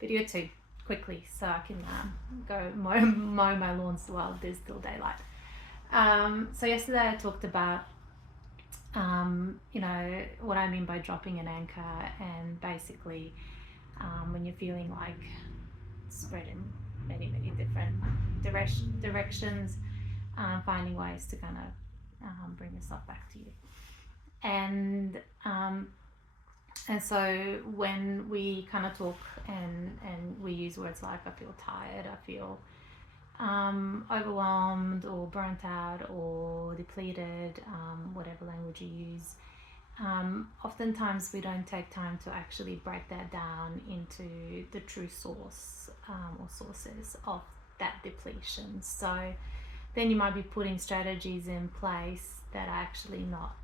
video 2 quickly so I can go mow my lawns while there's still daylight. So yesterday I talked about what I mean by dropping an anchor, and basically when you're feeling like spread in many different directions, finding ways to kind of bring yourself back to you. And so when we kind of talk and we use words like I feel tired, I feel overwhelmed or burnt out or depleted, whatever language you use, oftentimes we don't take time to actually break that down into the true source or sources of that depletion. So then you might be putting strategies in place that are actually not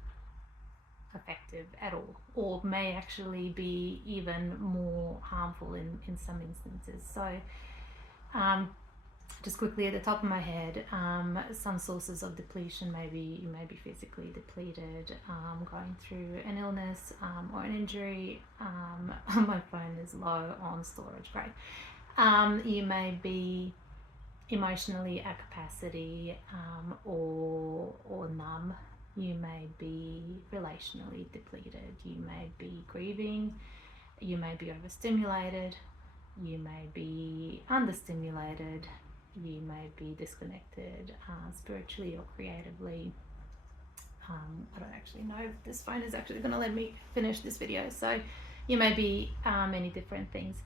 effective at all, or may actually be even more harmful in some instances. So just quickly at the top of my head, some sources of depletion, maybe you may be physically depleted, going through an illness or an injury. My phone is low on storage, great. You may be emotionally at capacity or numb. You may be relationally depleted. You may be grieving. You may be overstimulated. You may be understimulated. You may be disconnected spiritually or creatively. I don't actually know if this phone is actually going to let me finish this video. So you may be many different things.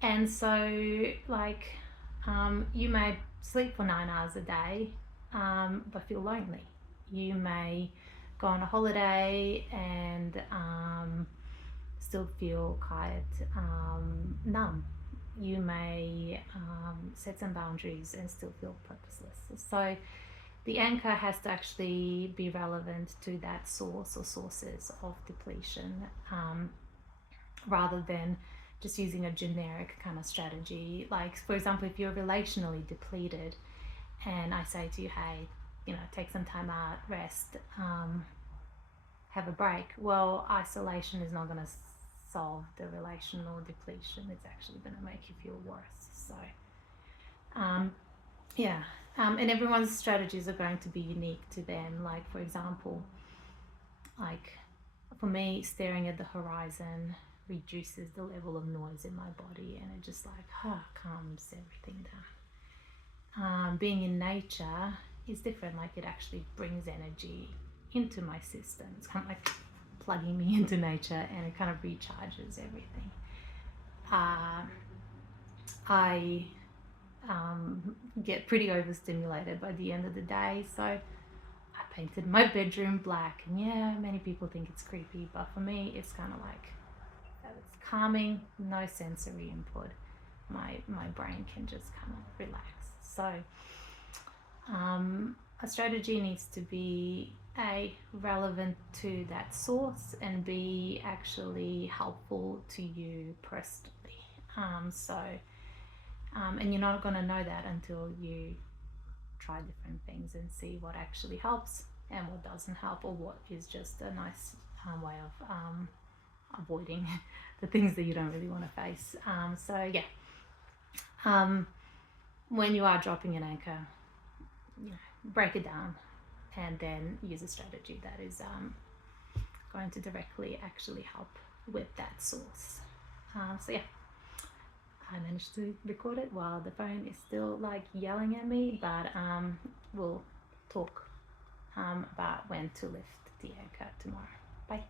And so you may sleep for 9 hours a day but feel lonely. You may go on a holiday and still feel quite numb. You may set some boundaries and still feel purposeless. So the anchor has to actually be relevant to that source or sources of depletion, rather than just using a generic kind of strategy. Like, for example, if you're relationally depleted and I say to you, hey, take some time out, rest, have a break. Well, isolation is not going to solve the relational depletion. It's actually going to make you feel worse. So, and everyone's strategies are going to be unique to them. Like, for example, for me, staring at the horizon reduces the level of noise in my body, and it just calms everything down. Being in nature is different. Like, it actually brings energy into my system. It's kind of like plugging me into nature, and it kind of recharges everything. I get pretty overstimulated by the end of the day, so I painted my bedroom black, and many people think it's creepy, but for me it's kind of like it's calming, no sensory input. My brain can just kind of relax. So a strategy needs to be A, relevant to that source, and B, actually helpful to you personally. And you're not going to know that until you try different things and see what actually helps and what doesn't help, or what is just a nice way of avoiding the things that you don't really want to face. When you are dropping an anchor, break it down and then use a strategy that is going to directly actually help with that source. I managed to record it while the phone is still yelling at me, but we'll talk about when to lift the anchor tomorrow. Bye.